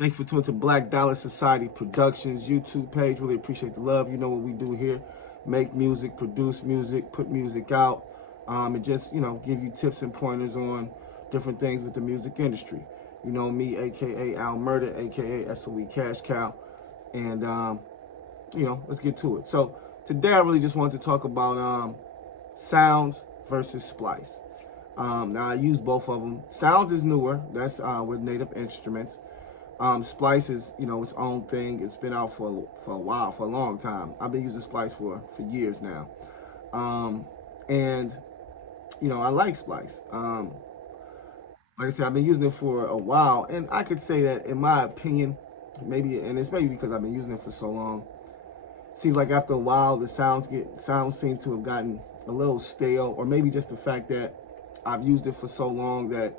Thank you for tuning to Black Dollar Society Productions YouTube page. Really appreciate the love. You know what we do here. Make music, produce music, put music out, and just, give you tips and pointers on different things with the music industry. You know me, a.k.a. Al Murder, a.k.a. SOE Cash Cow. And, let's get to it. So today I really just wanted to talk about Sounds versus Splice. Now I use both of them. Sounds is newer. That's with Native Instruments. Splice is, its own thing. It's been out for a while, for a long time. I've been using Splice for years now. And, I like Splice. Like I said, I've been using it for a while. And I could say that, in my opinion, and it's maybe because I've been using it for so long, seems like after a while, the sounds seem to have gotten a little stale, or maybe just the fact that I've used it for so long that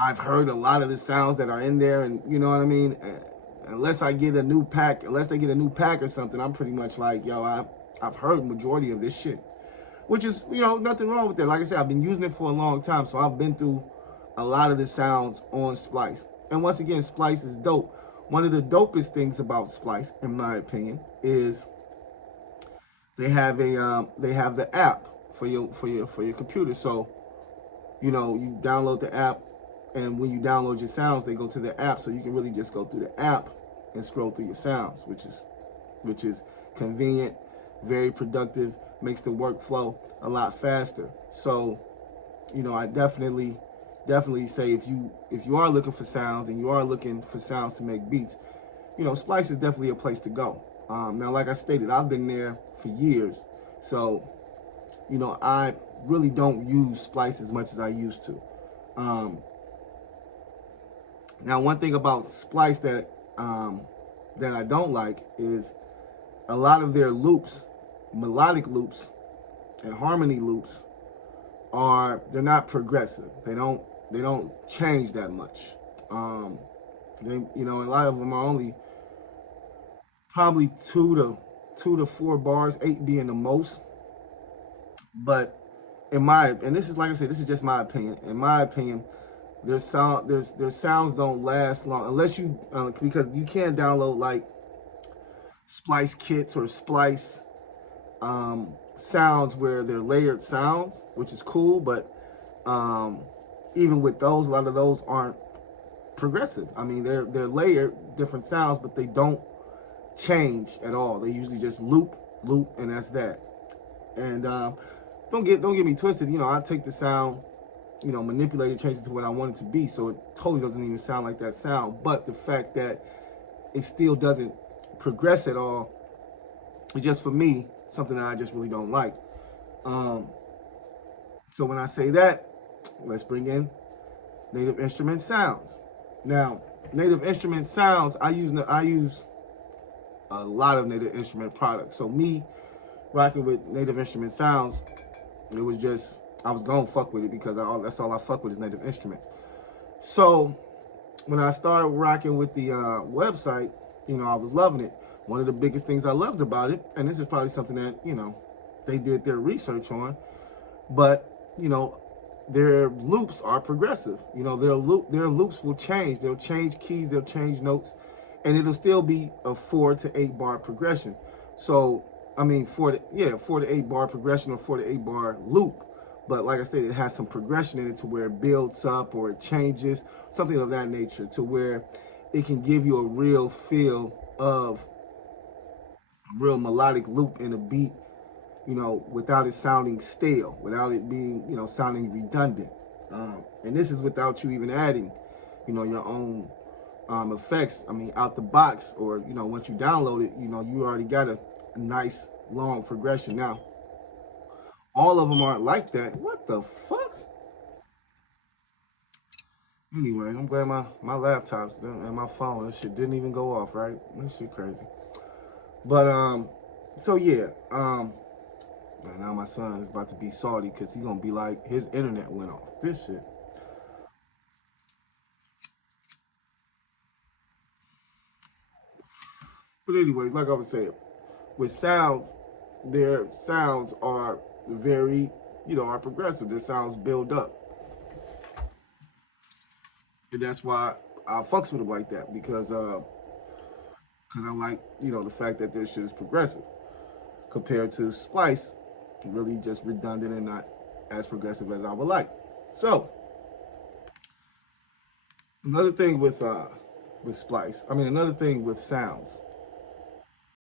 I've heard a lot of the sounds that are in there, and you know what I mean? Unless they get a new pack or something, I'm pretty much like, yo, I've heard majority of this shit. Which is, nothing wrong with that. Like I said, I've been using it for a long time, so I've been through a lot of the sounds on Splice. And once again, Splice is dope. One of the dopest things about Splice, in my opinion, is they have the app for your computer. So, you download the app, and when you download your sounds, they go to the app, so you can really just go through the app and scroll through your sounds, which is convenient, very productive, makes the workflow a lot faster. So, I definitely say if you are looking for sounds and you are looking for sounds to make beats, Splice is definitely a place to go. Now, like I stated, I've been there for years, so I really don't use Splice as much as I used to. Now, one thing about Splice that I don't like is a lot of their loops, melodic loops and harmony loops, they're not progressive. They don't change that much. A lot of them are only probably two to four bars, 8 being the most. But and this is, like I said, this is just my opinion. In my opinion, their sounds don't last long unless you because you can't download like Splice kits or Splice sounds where they're layered sounds, which is cool, but even with those, a lot of those aren't progressive. I mean, they're layered different sounds, but they don't change at all. They usually just loop, and that's that. And don't get me twisted. I take the sound, manipulate it, change it to what I want it to be, so it totally doesn't even sound like that sound. But the fact that it still doesn't progress at all is just, for me, something that I just really don't like. So when I say that, let's bring in Native Instrument sounds. Now, Native Instrument sounds, I use a lot of Native Instrument products. So me rocking with Native Instrument sounds, it was just, I was gonna fuck with it because that's all I fuck with is Native Instruments. So when I started rocking with the website, I was loving it. One of the biggest things I loved about it, and this is probably something that, they did their research on, but, their loops are progressive. Their loops will change. They'll change keys, they'll change notes, and it'll still be a 4 to 8 bar progression. So, I mean, 4 to 8 bar progression or 4 to 8 bar loop. But like I said, it has some progression in it to where it builds up or it changes, something of that nature, to where it can give you a real feel of a real melodic loop in a beat, without it sounding stale, without it being, sounding redundant. And this is without you even adding, your own effects. I mean, out the box, or, once you download it, you already got a nice long progression. Now, all of them aren't like that. What the fuck? Anyway, I'm glad my laptops and my phone, this shit didn't even go off, right? This shit crazy. But, so yeah, now my son is about to be salty because he's gonna be like, his internet went off. This shit. But anyways, like I was saying, with sounds, their sounds are very, are progressive. Their sounds build up. And that's why I fucks with them like that because I like, you know, the fact that their shit is progressive compared to Splice, really just redundant and not as progressive as I would like. So another thing with Splice, I mean another thing with sounds.